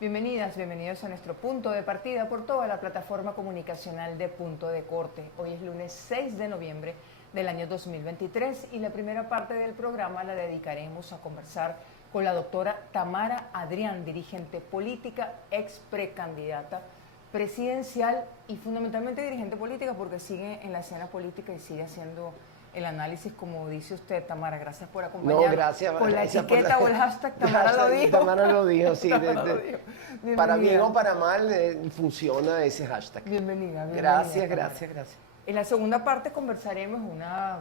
Bienvenidas, bienvenidos a nuestro punto de partida por toda la plataforma comunicacional de Punto de Corte. Hoy es lunes 6 de noviembre del año 2023 y la primera parte del programa la dedicaremos a conversar con la doctora Tamara Adrián, dirigente política, ex precandidata presidencial y fundamentalmente dirigente política porque sigue en la escena política y sigue haciendo el análisis, como dice usted, Tamara. Gracias por acompañarnos. No, gracias. Con la etiqueta o el hashtag Tamara lo dijo. Tamara lo dijo, sí. Tamara lo dijo. Para bien o para mal funciona ese hashtag. Bienvenida. Gracias. En la segunda parte conversaremos una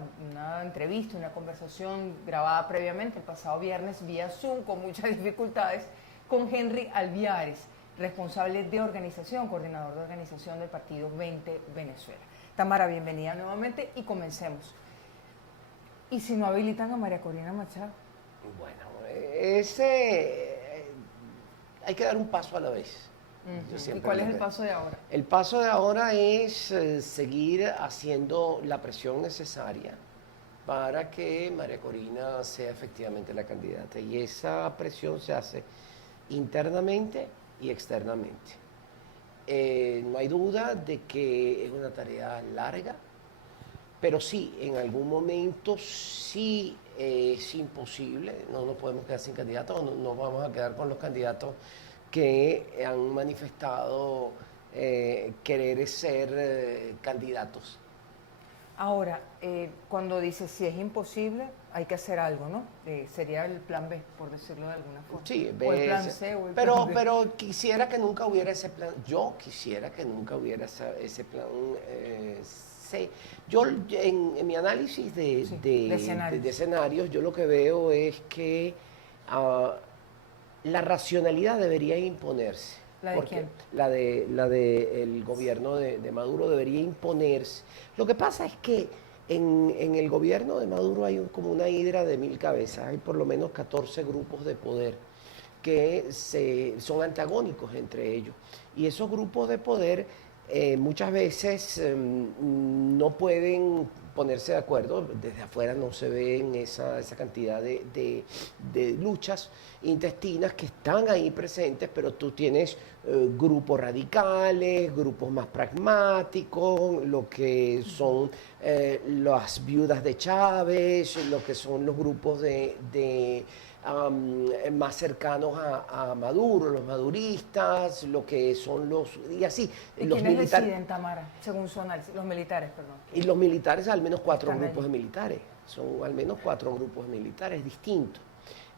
entrevista, una conversación grabada previamente el pasado viernes vía Zoom con muchas dificultades con Henry Alviares, responsable de organización, coordinador de organización del partido 20 Venezuela. Tamara, bienvenida nuevamente y comencemos. ¿Y si no habilitan a María Corina Machado? Bueno, hay que dar un paso a la vez. ¿Y cuál es el paso de ahora? El paso de ahora es seguir haciendo la presión necesaria para que María Corina sea efectivamente la candidata. Y esa presión se hace internamente y externamente. No hay duda de que es una tarea larga, pero sí, en algún momento sí es imposible, no nos podemos quedar sin candidatos, no nos vamos a quedar con los candidatos que han manifestado querer ser candidatos. Ahora, cuando dice si es imposible, hay que hacer algo, ¿no? Sería el plan B, por decirlo de alguna forma. Sí, o el plan C o el plan D. Pero quisiera que nunca hubiera ese plan. Yo quisiera que nunca hubiera ese plan C. Yo en mi análisis de escenarios, yo lo que veo es que la racionalidad debería imponerse. ¿La de quién? La de el gobierno de Maduro debería imponerse. Lo que pasa es que en el gobierno de Maduro hay como una hidra de 1000 cabezas, hay por lo menos 14 grupos de poder que son antagónicos entre ellos. Y esos grupos de poder muchas veces no pueden ponerse de acuerdo, desde afuera no se ven esa cantidad de luchas intestinas que están ahí presentes, pero tú tienes grupos radicales, grupos más pragmáticos, lo que son las viudas de Chávez, lo que son los grupos más cercanos a Maduro, los maduristas, lo que son y así. ¿Y los quiénes deciden, Tamara, según su análisis? Los militares, perdón. Y los militares, al menos 4 grupos de militares. Son al menos 4 grupos de militares distintos.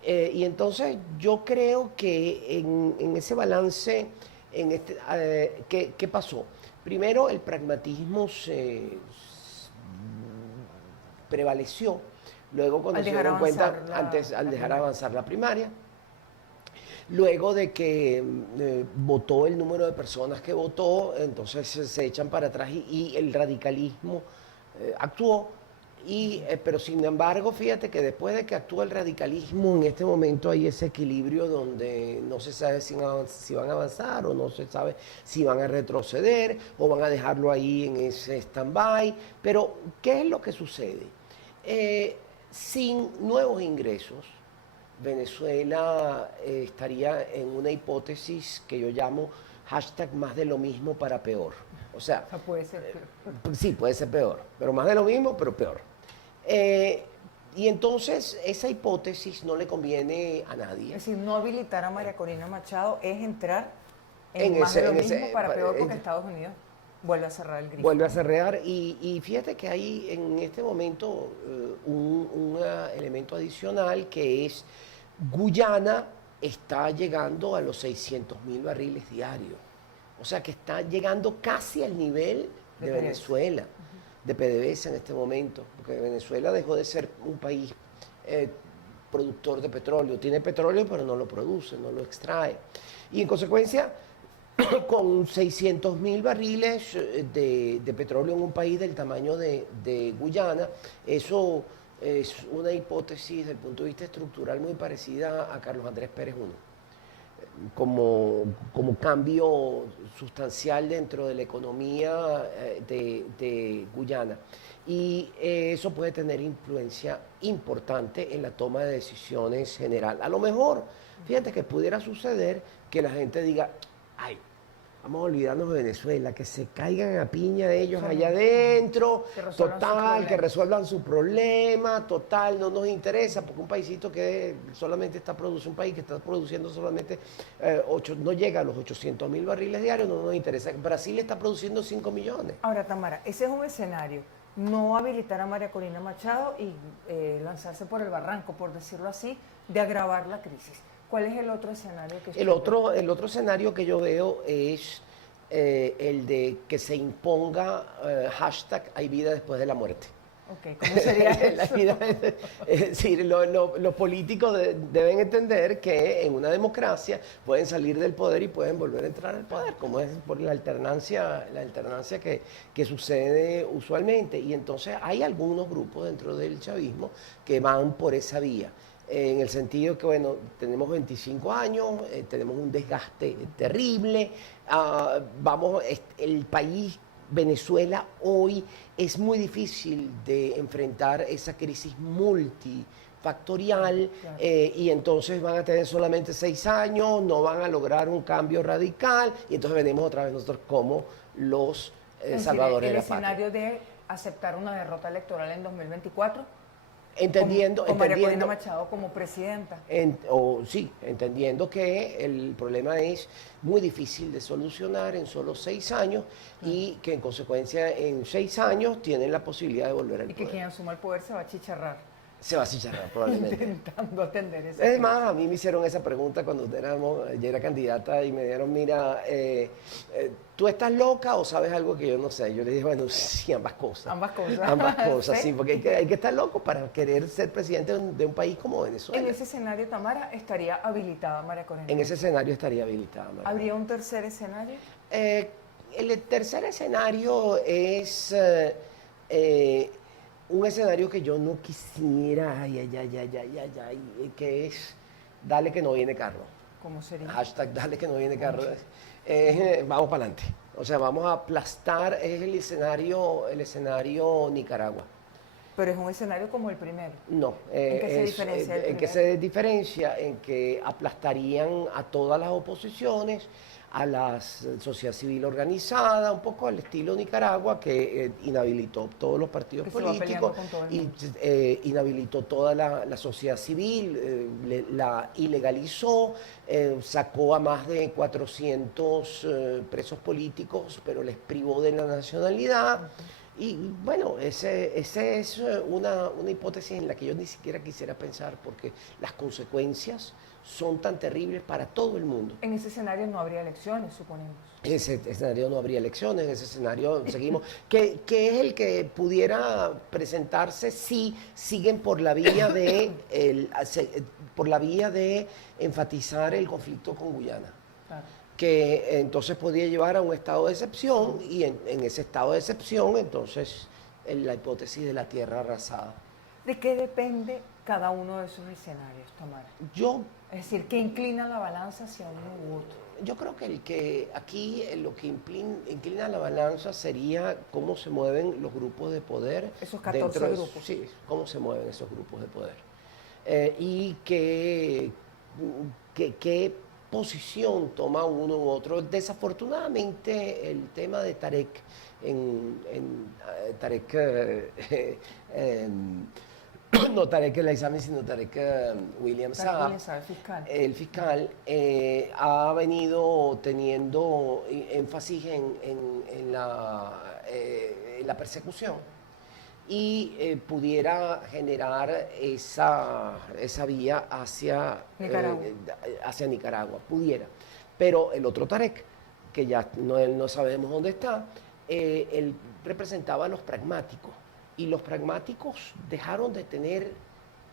Y entonces yo creo que en ese balance, ¿qué pasó? Primero, el pragmatismo prevaleció. Luego, cuando se dieron cuenta, al dejar avanzar la primaria, luego de que votó el número de personas que votó, entonces se echan para atrás y el radicalismo actuó. Pero sin embargo, fíjate que después de que actúa el radicalismo, en este momento hay ese equilibrio donde no se sabe si van a avanzar o no se sabe si van a retroceder o van a dejarlo ahí en ese stand-by. Pero, ¿qué es lo que sucede? Sin nuevos ingresos, Venezuela estaría en una hipótesis que yo llamo hashtag más de lo mismo para peor. O sea, puede ser peor. Sí, puede ser peor, pero más de lo mismo, pero peor. Y entonces esa hipótesis no le conviene a nadie. Es decir, no habilitar a María Corina Machado es entrar en más de lo mismo para peor, porque Estados Unidos vuelve a cerrar el grifo. Vuelve a cerrar y fíjate que hay en este momento un elemento adicional que es Guyana está llegando a los 600.000 barriles diarios. O sea que está llegando casi al nivel de Venezuela, de PDVSA en este momento, porque Venezuela dejó de ser un país productor de petróleo. Tiene petróleo pero no lo produce, no lo extrae. Y en consecuencia, con 600.000 barriles de petróleo en un país del tamaño de Guyana, eso es una hipótesis desde el punto de vista estructural muy parecida a Carlos Andrés Pérez I. como cambio sustancial dentro de la economía de Guyana. Y eso puede tener influencia importante en la toma de decisiones general. A lo mejor, fíjate que pudiera suceder que la gente diga, ay, vamos a olvidarnos de Venezuela, que se caigan a piña ellos allá adentro, que resuelvan su problema, total, no nos interesa, porque un paísito que solamente está produciendo, un país que está produciendo solamente, no llega a los 800.000 barriles diarios, no nos interesa. Brasil está produciendo 5 millones. Ahora, Tamara, ese es un escenario, no habilitar a María Corina Machado y lanzarse por el barranco, por decirlo así, de agravar la crisis. ¿Cuál es el otro escenario que el otro escenario que yo veo es el de que se imponga hashtag hay vida después de la muerte. Okay, ¿cómo sería eso? Es decir, los políticos deben entender que en una democracia pueden salir del poder y pueden volver a entrar al poder, como es por la alternancia que sucede usualmente. Y entonces hay algunos grupos dentro del chavismo que van por esa vía. En el sentido que, bueno, tenemos 25 años, tenemos un desgaste terrible, el país, Venezuela, hoy es muy difícil de enfrentar esa crisis multifactorial, claro. Y entonces van a tener solamente 6 años, no van a lograr un cambio radical, y entonces venimos otra vez nosotros como los salvadores de la patria. El escenario de aceptar una derrota electoral en 2024... Con María Corina Machado como presidenta. Entendiendo que el problema es muy difícil de solucionar en solo 6 años y que en consecuencia en 6 años tienen la posibilidad de volver al poder. Y que quien asuma el poder se va a chicharrar. Se va a chicharrar probablemente. Intentando atender esa Es más, a mí me hicieron esa pregunta cuando yo era candidata y me dijeron, mira, ¿tú estás loca o sabes algo que yo no sé? Yo le dije, bueno, sí, ambas cosas. Ambas cosas. Ambas cosas, ¿sí? Porque hay que estar loco para querer ser presidente de un país como Venezuela. En ese escenario, Tamara, ¿estaría habilitada María Corina? En ese escenario estaría habilitada María. ¿Habría un tercer escenario? El tercer escenario es un escenario que yo no quisiera, que es dale que no viene carro. ¿Cómo sería? Hashtag dale que no viene carro. Vamos para adelante. O sea, vamos a aplastar, es el escenario Nicaragua. Pero es un escenario como el primero. No. ¿En qué se diferencia del ¿En qué se diferencia? En que aplastarían a todas las oposiciones, a la sociedad civil organizada, un poco al estilo Nicaragua, que inhabilitó todos los partidos políticos, inhabilitó toda la sociedad civil, la ilegalizó, sacó a más de 400 presos políticos, pero les privó de la nacionalidad. Y bueno, esa es una hipótesis en la que yo ni siquiera quisiera pensar, porque las consecuencias son tan terribles para todo el mundo. En ese escenario no habría elecciones, suponemos. En ese escenario no habría elecciones, en ese escenario seguimos. ¿Qué es el que pudiera presentarse si siguen por la vía de enfatizar el conflicto con Guyana? Claro. Que entonces podría llevar a un estado de excepción, y en ese estado de excepción, entonces, la hipótesis de la tierra arrasada. ¿De qué depende cada uno de esos escenarios, Tamara? Es decir, ¿qué inclina la balanza hacia uno u otro? Yo creo que aquí lo que inclina la balanza sería cómo se mueven los grupos de poder. Esos 14 grupos. Sí, cómo se mueven esos grupos de poder. Y qué posición toma uno u otro. Desafortunadamente, el tema de Tarek, no Tarek El Aissami, sino Tarek William Saab, el fiscal, ha venido teniendo énfasis en la persecución, y pudiera generar esa vía hacia Nicaragua, pudiera. Pero el otro Tarek, que ya no sabemos dónde está, él representaba a los pragmáticos, y los pragmáticos dejaron de tener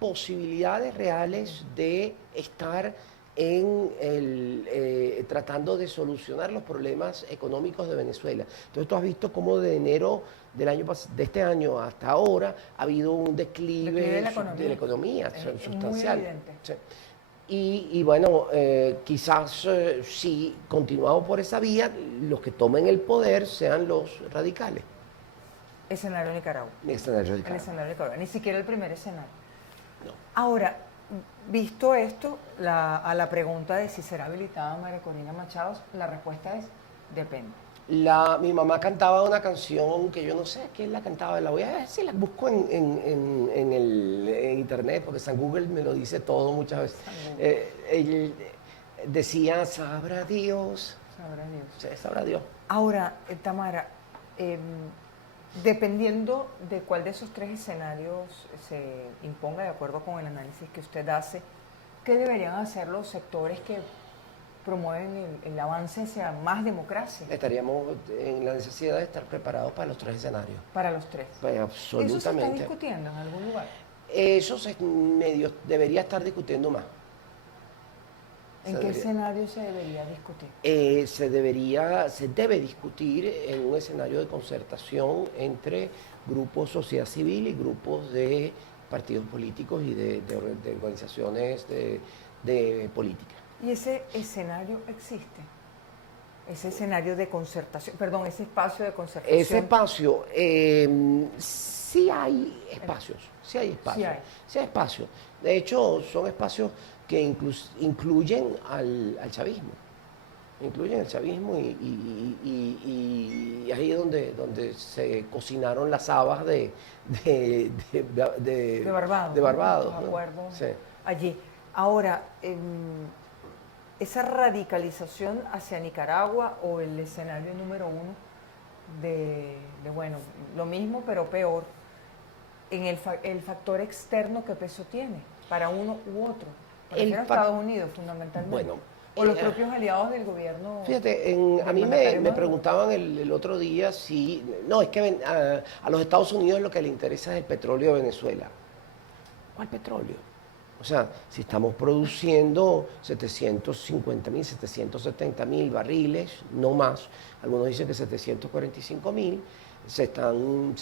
posibilidades reales de estar tratando de solucionar los problemas económicos de Venezuela. Entonces tú has visto cómo de enero de este año hasta ahora ha habido un declive de la economía sustancial. Muy evidente. Sí. Y bueno, quizás si continuamos por esa vía, los que tomen el poder sean los radicales. Escenario Nicaragua. Escenario El radical. escenario Nicaragua, ni siquiera el primer escenario. No. Ahora, visto esto, a la pregunta de si será habilitada María Corina Machado, la respuesta es depende. Mi mamá cantaba una canción que yo no sé quién la cantaba, la voy a ver si la busco en internet, porque San Google me lo dice todo muchas veces. Él decía, sabrá Dios. Sabrá Dios. Sí, sabrá Dios. Ahora, Tamara, dependiendo de cuál de esos tres escenarios se imponga, de acuerdo con el análisis que usted hace, ¿qué deberían hacer los sectores que promueven el avance hacia más democracia? Estaríamos en la necesidad de estar preparados para los tres escenarios. Para los tres. Pues ¿Eso se está absolutamente. discutiendo en algún lugar? Eso debería estar discutiendo más. ¿En qué escenario se debería discutir? Se debe discutir en un escenario de concertación entre grupos sociedad civil y grupos de partidos políticos y de organizaciones de política. ¿Y ese escenario existe? Ese escenario de concertación, perdón, ese espacio de concertación. Ese espacio, sí hay espacios, sí hay espacios. Sí hay espacios. De hecho, son espacios que incluyen al chavismo. Incluyen el chavismo y ahí es donde se cocinaron las habas de Barbados. De Barbados, ¿no? ¿no? Acuerdos Sí. allí. Ahora, esa radicalización hacia Nicaragua o el escenario número uno bueno, lo mismo pero peor, en el factor externo, ¿qué peso tiene para uno u otro? Para Estados Unidos fundamentalmente. Bueno, o los propios aliados del gobierno. Fíjate, a mí me preguntaban el otro día si... No, es que a los Estados Unidos lo que le interesa es el petróleo de Venezuela. ¿Cuál petróleo? O sea, si estamos produciendo 750.000, 770.000 barriles, no más, algunos dicen que 745.000, se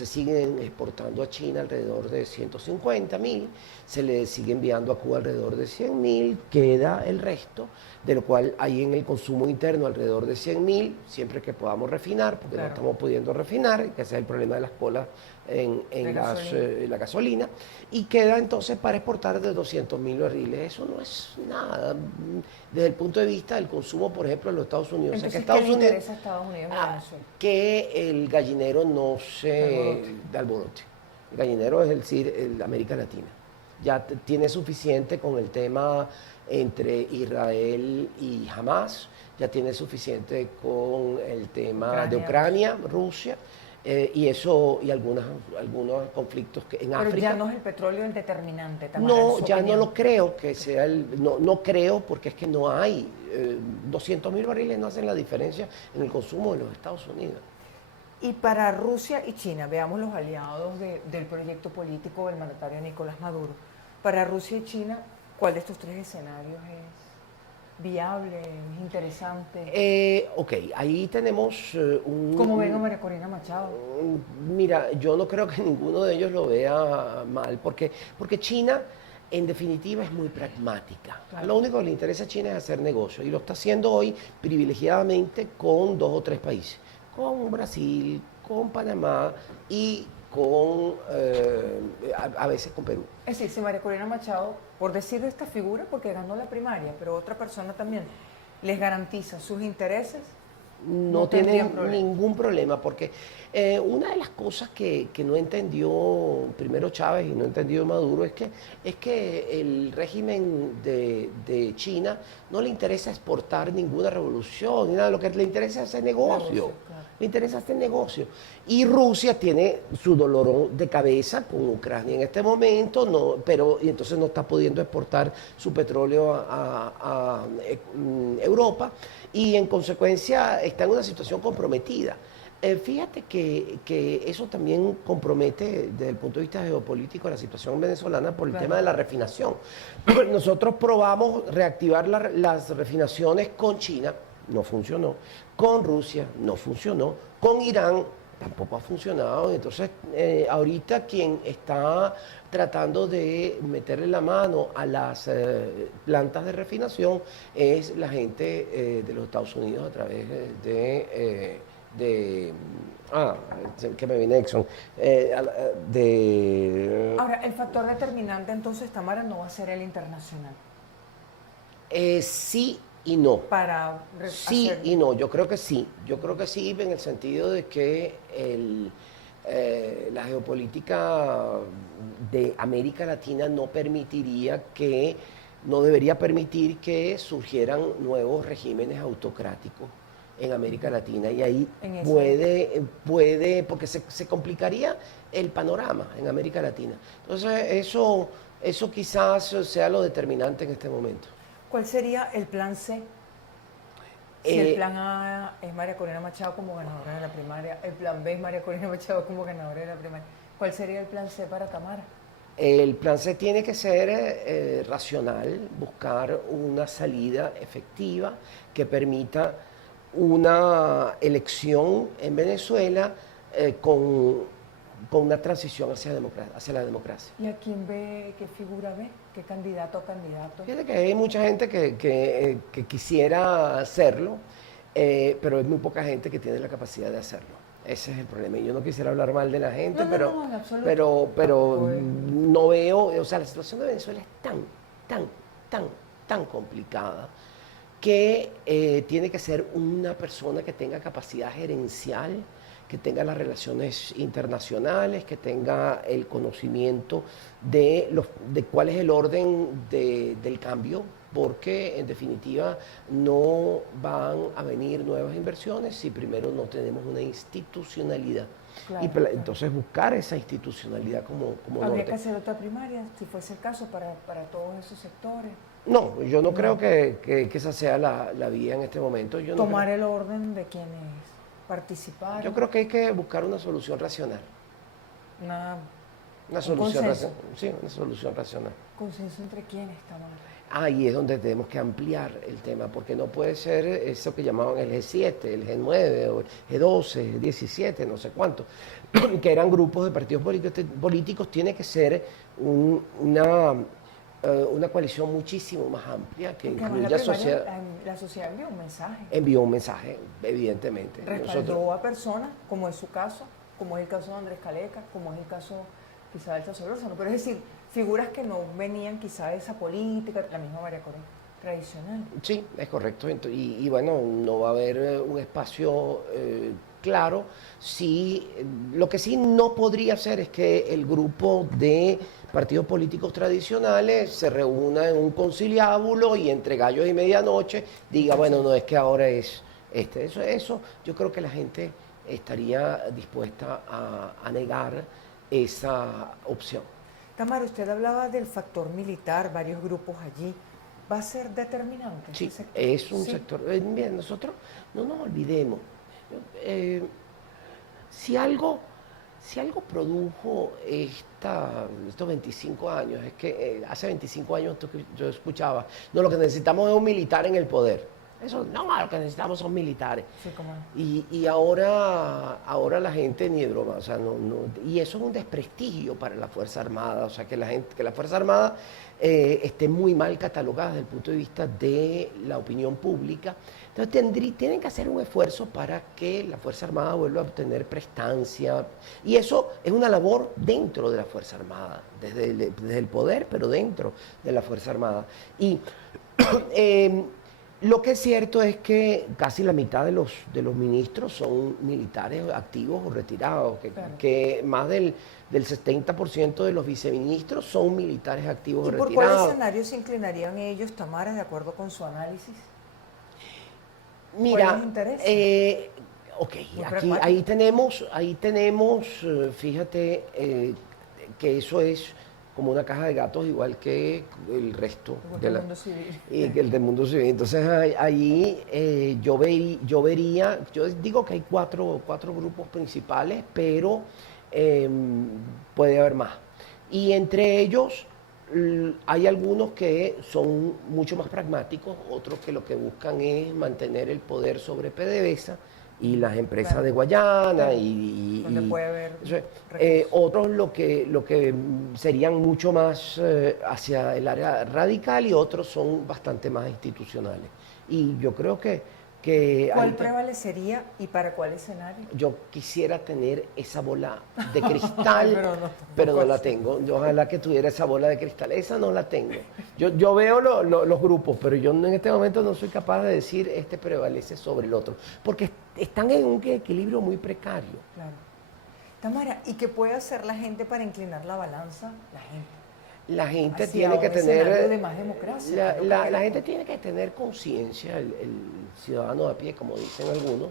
siguen exportando a China alrededor de 150.000, se le sigue enviando a Cuba alrededor de 100.000, queda el resto, de lo cual hay en el consumo interno alrededor de 100.000, siempre que podamos refinar, porque no estamos pudiendo refinar, que ese es el problema de las colas en la gasolina, y queda entonces para exportar de 200.000 barriles. Eso no es nada desde el punto de vista del consumo, por ejemplo, en los Estados Unidos. Entonces, o sea, que ¿qué le interesa a Estados Unidos y Venezuela? Que el gallinero no se alborote. El gallinero es decir, América Latina. Ya tiene suficiente con el tema entre Israel y Hamas, ya tiene suficiente con el tema de Ucrania, Rusia, y algunos conflictos en África. Pero ya no es el petróleo el determinante, Tamara, No, ya no lo creo que sea no creo, porque es que no hay 200.000 barriles no hacen la diferencia en el consumo de los Estados Unidos. Y para Rusia y China, veamos los aliados del proyecto político del mandatario Nicolás Maduro. Para Rusia y China, ¿cuál de estos tres escenarios es viable, es interesante? Ok, ahí tenemos ¿Cómo ven a María Corina Machado? Mira, yo no creo que ninguno de ellos lo vea mal, porque China, en definitiva, es muy pragmática. Claro. Lo único que le interesa a China es hacer negocio, y lo está haciendo hoy privilegiadamente con 2 o 3 países, con Brasil, con Panamá y con a veces con Perú. Es decir, si María Corina Machado, por decir de esta figura, porque ganó la primaria, pero otra persona también, les garantiza sus intereses, no tienen ningún problema, porque una de las cosas que no entendió primero Chávez y no entendió Maduro es que el régimen de China no le interesa exportar ninguna revolución, ni nada, lo que le interesa es hacer negocio. Claro. Le interesa hacer negocio. Y Rusia tiene su dolor de cabeza con Ucrania en este momento, y entonces no está pudiendo exportar su petróleo a Europa, y en consecuencia está en una situación comprometida. Fíjate que eso también compromete desde el punto de vista geopolítico la situación venezolana por el tema de la refinación. Nosotros probamos reactivar las refinaciones con China, no funcionó, con Rusia no funcionó, con Irán tampoco ha funcionado. Entonces, ahorita quien está tratando de meterle la mano a las plantas de refinación es la gente de los Estados Unidos a través que me viene Exxon, Ahora, el factor determinante entonces, Tamara, no va a ser el internacional. Sí y no. Para sí hacer... y no, yo creo que sí. Yo creo que sí en el sentido de que la geopolítica de América Latina no debería permitir que surgieran nuevos regímenes autocráticos en América Latina. Y ahí puede, porque se complicaría el panorama en América Latina. Entonces, eso quizás sea lo determinante en este momento. ¿Cuál sería el plan C? Si el plan A es María Corina Machado como ganadora de la primaria, el plan B es María Corina Machado como ganadora de la primaria, ¿cuál sería el plan C para Tamara? El plan C tiene que ser racional, buscar una salida efectiva que permita una elección en Venezuela con una transición hacia la democracia. ¿Y a quién ve, qué figura ve? ¿Qué candidato o candidato? Fíjate que hay mucha gente que quisiera hacerlo, pero hay muy poca gente que tiene la capacidad de hacerlo. Ese es el problema. Y yo no quisiera hablar mal de la gente, pero no veo, o sea, la situación de Venezuela es tan complicada que tiene que ser una persona que tenga capacidad gerencial, que tenga las relaciones internacionales, que tenga el conocimiento de cuál es el orden del cambio, porque en definitiva no van a venir nuevas inversiones si primero no tenemos una institucionalidad. Claro, entonces buscar esa institucionalidad como ¿Habría que hacer otra primaria, si fuese el caso, para todos esos sectores? No, yo no creo que esa sea la vía en este momento. ¿Tomar el orden de quienes participaron? Yo creo que hay que buscar una solución racional. Una solución racional. Sí, una solución racional. ¿Consenso entre quiénes, Tamara? Ahí es donde tenemos que ampliar el tema, porque no puede ser eso que llamaban el G7, el G9, o el G12, el G17, no sé cuánto, que eran grupos de partidos políticos. Tiene que ser una coalición muchísimo más amplia que incluya sociedad. La sociedad envió un mensaje. Envió un mensaje, evidentemente. Respaldó a personas, como es su caso, como es el caso de Andrés Caleca, como es el caso quizá del Chazo Lozano, pero es decir, figuras que no venían quizá de esa política, la misma María Corina, tradicional. Sí, es correcto. Y bueno, no va a haber un espacio claro. Sí, lo que sí no podría ser es que el grupo de partidos políticos tradicionales se reúna en un conciliábulo y entre gallos y medianoche diga, bueno, no es que ahora es eso yo creo que la gente estaría dispuesta a negar esa opción. Tamara, usted hablaba del factor militar, varios grupos allí. ¿Va a ser determinante? Sí, es un sector. Bien, nosotros no nos olvidemos. Si algo produjo estos 25 años, es que hace 25 años yo escuchaba, no, lo que necesitamos es un militar en el poder. Eso, no, lo que necesitamos son militares. Sí, ¿cómo no? Y ahora la gente ni de broma, o sea, y eso es un desprestigio para la Fuerza Armada, o sea, que la Fuerza Armada esté muy mal catalogada desde el punto de vista de la opinión pública. Entonces tienen que hacer un esfuerzo para que la Fuerza Armada vuelva a obtener prestancia, y eso es una labor dentro de la Fuerza Armada, desde el poder, pero dentro de la Fuerza Armada. Y lo que es cierto es que casi la mitad de los ministros son militares activos o retirados, que más del 70% de los viceministros son militares activos o retirados. ¿Y por cuál escenario se inclinarían ellos, Tamara, de acuerdo con su análisis? Mira, ahí tenemos, fíjate que eso es como una caja de gatos, igual que el resto del mundo civil. El del mundo civil. Entonces ahí yo digo que hay cuatro grupos principales, pero puede haber más. Y entre ellos hay algunos que son mucho más pragmáticos, otros que lo que buscan es mantener el poder sobre PDVSA y las empresas Claro. de Guayana Claro. y Donde puede haber eso es. recursos. Otros lo que serían mucho más hacia el área radical y otros son bastante más institucionales. Y yo creo que ¿Cuál prevalecería y para cuál escenario? yo quisiera tener esa bola de cristal, pero pero no la tengo. Yo ojalá que tuviera esa bola de cristal. Esa no la tengo. Yo veo los grupos, pero yo en este momento no soy capaz de decir este prevalece sobre el otro, porque están en un equilibrio muy precario. Claro. Tamara, ¿y qué puede hacer la gente para inclinar la balanza? La gente Hacia tiene que un escenario tener, de más democracia, la gente tiene que tener conciencia, el ciudadano a pie, como dicen algunos,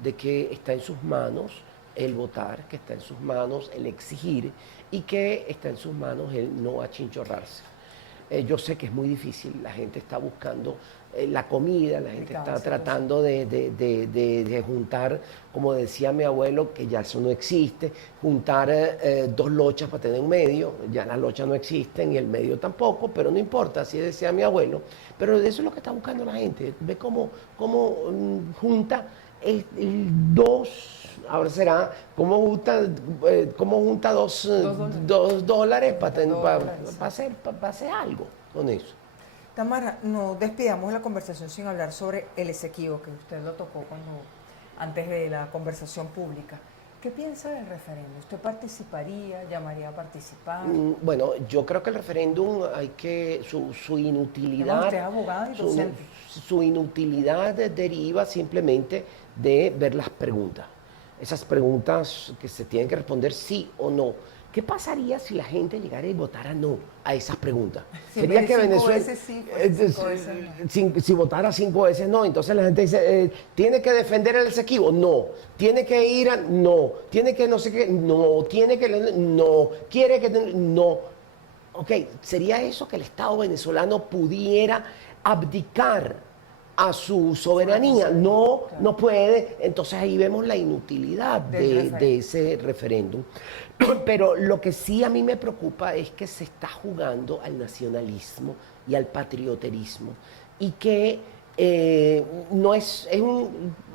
de que está en sus manos el votar, que está en sus manos el exigir y que está en sus manos el no achinchorrarse. Yo sé que es muy difícil, la gente está buscando la comida, la gente está tratando de juntar, como decía mi abuelo, que ya eso no existe, juntar dos lochas para tener un medio, ya las lochas no existen y el medio tampoco, pero no importa, así decía mi abuelo, pero eso es lo que está buscando la gente, ve cómo junta el dos, ahora será, cómo junta dos dólares para hacer algo con eso. Tamara, no despidamos la conversación sin hablar sobre el Esequibo, que usted lo tocó antes de la conversación pública. ¿Qué piensa del referéndum? ¿Usted participaría? ¿Llamaría a participar? Bueno, yo creo que el referéndum su inutilidad. Usted es abogado y docente. Su inutilidad deriva simplemente de ver las preguntas. Esas preguntas que se tienen que responder sí o no. ¿Qué pasaría si la gente llegara y votara no a esas preguntas? Sería que Venezuela, si votara 5 veces no, entonces la gente dice, ¿tiene que defender el Esequibo? No. ¿Tiene que ir a? No. ¿Tiene que no sé qué? No. ¿Tiene que? No. ¿Quiere que? No. Ok, ¿sería eso que el Estado venezolano pudiera abdicar a su soberanía? No, no puede. Entonces ahí vemos la inutilidad de ese referéndum. Pero lo que sí a mí me preocupa es que se está jugando al nacionalismo y al patrioterismo y que no es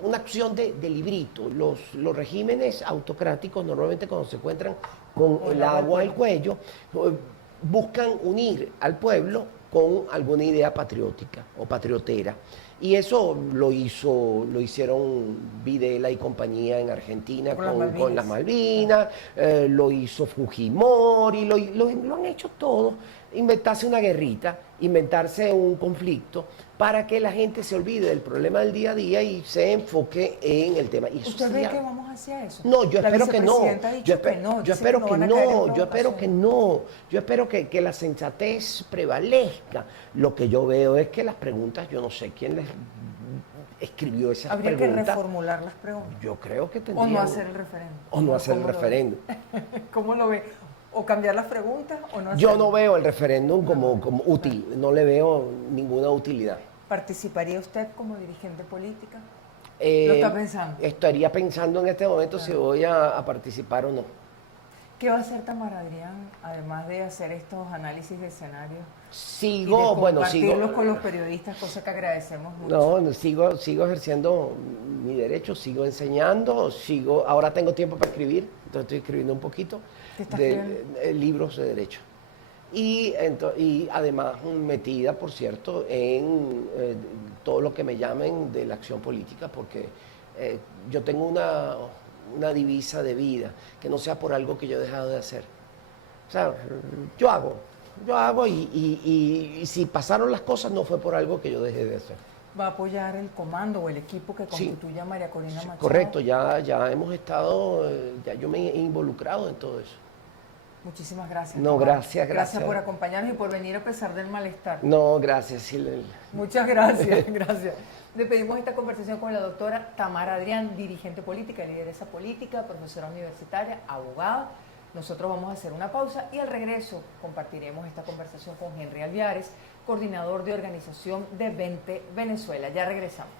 una acción de librito. Los regímenes autocráticos normalmente cuando se encuentran con el agua al cuello buscan unir al pueblo con alguna idea patriótica o patriotera. Y eso lo hicieron Videla y compañía en Argentina con las Malvinas, lo hizo Fujimori, lo han hecho todos. Inventarse una guerrita, inventarse un conflicto para que la gente se olvide del problema del día a día y se enfoque en el tema. Y eso ¿Usted ve que vamos hacia eso? No, yo espero que no. Yo espero que la sensatez prevalezca. Lo que yo veo es que las preguntas, yo no sé quién les escribió esas preguntas. Habría que reformular las preguntas. Yo creo que tendría. O no hacer el referéndum. O no hacer el referéndum. ¿Cómo lo ve? ¿O cambiar las preguntas o no hacerlo? Yo no veo el referéndum como útil, no le veo ninguna utilidad. ¿Participaría usted como dirigente política? ¿Lo está pensando? Estaría pensando en este momento si voy a participar o no. ¿Qué va a hacer Tamara Adrián, además de hacer estos análisis de escenarios? Sigo con los periodistas, cosa que agradecemos mucho. No, sigo ejerciendo mi derecho, sigo enseñando, ahora tengo tiempo para escribir, entonces estoy escribiendo un poquito de libros de derecho. Y además metida, por cierto, en todo lo que me llamen de la acción política, porque yo tengo una divisa de vida, que no sea por algo que yo he dejado de hacer. O sea, yo hago y si pasaron las cosas no fue por algo que yo dejé de hacer. ¿Va a apoyar el comando o el equipo que constituye a María Corina Machado? Correcto, ya hemos estado, ya yo me he involucrado en todo eso. Muchísimas gracias. No, gracias. Gracias por acompañarnos y por venir a pesar del malestar. No, gracias. Muchas gracias, gracias. Le pedimos esta conversación con la doctora Tamara Adrián, dirigente política, lideresa política, profesora universitaria, abogada. Nosotros vamos a hacer una pausa y al regreso compartiremos esta conversación con Henry Alviares, coordinador de organización de 20 Venezuela. Ya regresamos.